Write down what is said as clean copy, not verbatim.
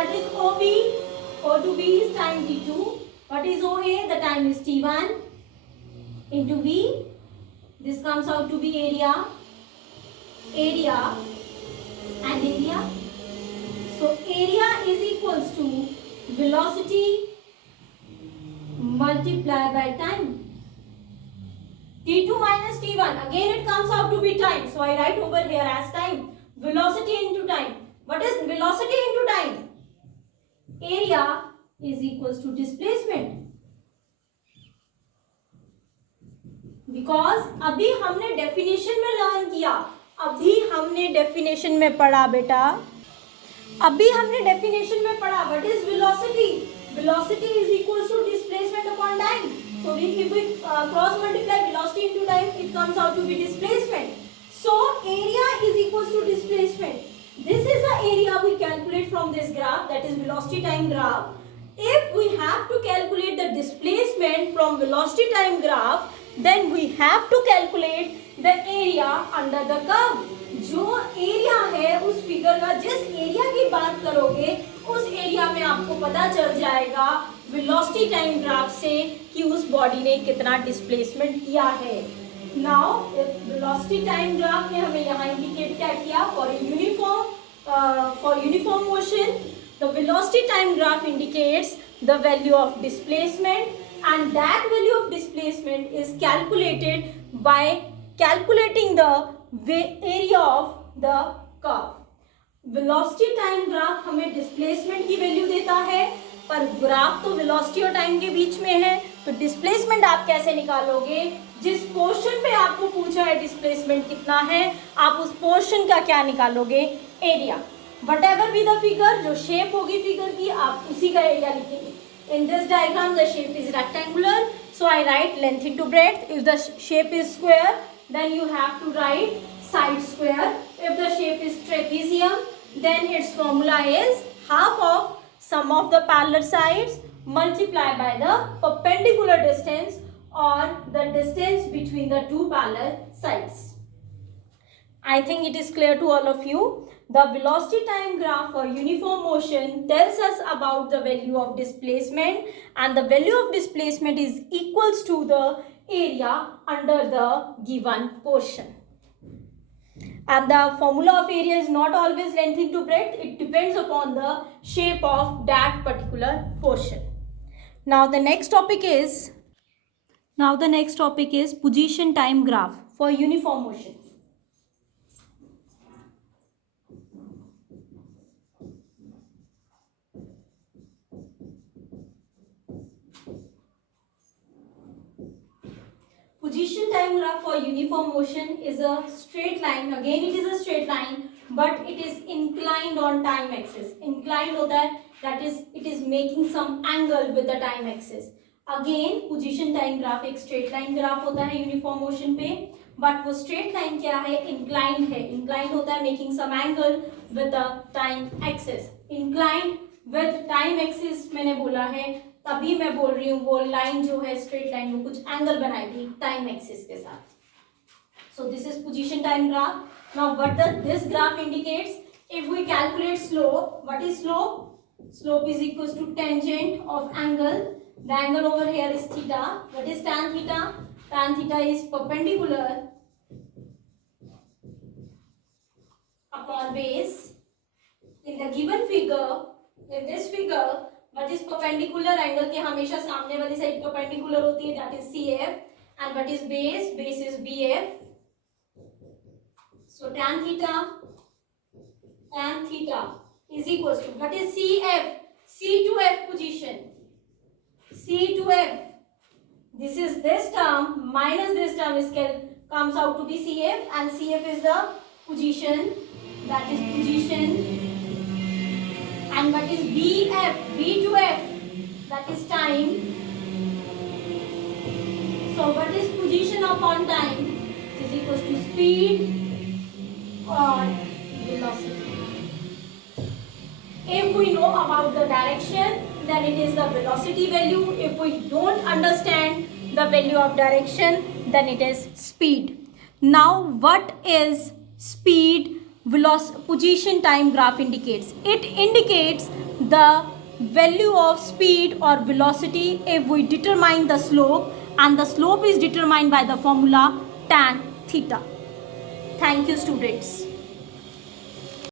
what is OB? O to B is time T2. What is OA? The time is T1 into V. This comes out to be area and area. So area is equals to velocity multiplied by time. T2 minus T1. Again it comes out to be time. So I write over here as time. Velocity into time. What is velocity into time? Area is equals to displacement. Because अभी हमने definition में learn किया, अभी हमने definition में पढ़ा बेटा, अभी हमने डेफिनेशन में पढ़ा what is velocity. Velocity is equals to displacement upon time. So if we cross multiply velocity into time, it comes out to be displacement. So area is equals to displacement. This is the area we calculate from this graph, that is velocity time graph. If we have to calculate the displacement from velocity time graph, then we have to calculate the area under the curve. जो area है उस figure का, जिस area की बात करोगे उस area में आपको पता चल जाएगा वेलोसिटी टाइम ग्राफ से कि उस बॉडी ने कितना डिस्प्लेसमेंट किया है. नाउ वेलोसिटी टाइम ग्राफ ने हमें यहाँ इंडिकेट क्या किया? For uniform motion the velocity time graph indicates the value of displacement, and that value of displacement is calculated by calculating the area of the curve. velocity time graph हमें displacement की value देता है, पर graph तो velocity और time के बीच में है, तो displacement आप कैसे निकालोगे? जिस पोर्शन पे आपको पूछा है displacement कितना है, आप उस पोर्शन का क्या निकालोगे? Area. whatever be the figure, जो शेप होगी फिगर की, आप उसी का एरिया लिखेंगे. In this diagram, the shape is rectangular, so I write length into breadth. If the shape is square, then you have to write side square. If the shape is trapezium, then its formula is half of sum of the parallel sides multiplied by the perpendicular distance or the distance between the two parallel sides. I think it is clear to all of you. The velocity time graph for uniform motion tells us about the value of displacement, and the value of displacement is equals to the area under the given portion. And the formula of area is not always length into breadth. It depends upon the shape of that particular portion. Now the next topic is position time graph for uniform motion. Position time graph for uniform motion is a straight line. Again it is a straight line, but it is inclined on time axis. Inclined होता है, that is it is making some angle with the time axis. Again position time graph एक straight line graph होता है uniform motion पे, but वो straight line क्या है? Inclined है. Inclined होता है making some angle with the time axis. Inclined with time axis मैंने बोला है, तभी मैं बोल रही हूँ वो लाइन जो है स्ट्रेट लाइन में कुछ एंगल बनाएगी टाइम एक्सिस के साथ. So this is position time graph. Now what does this graph indicates? If we calculate slope, what is slope? Slope is equals to tangent of angle. The angle over here is theta. What is tan theta? tan theta is perpendicular upon base. In the given figure, in this figure, what is perpendicular angle के हमेशा सामने वाली side perpendicular होती है, that is CF, and what is base? Base is BF. So tan theta is equals to what is CF? C to F position. C to F. This is this term minus this term is comes out to be CF, and CF is the position, that is position. And what is BF? B to F, that is time. So what is position upon time? It is equals to speed or velocity. If we know about the direction, then it is the velocity value. If we don't understand the value of direction, then it is speed. Now what is speed position time graph indicates? It indicates the value of speed or velocity if we determine the slope, and the slope is determined by the formula tan theta. Thank you, students.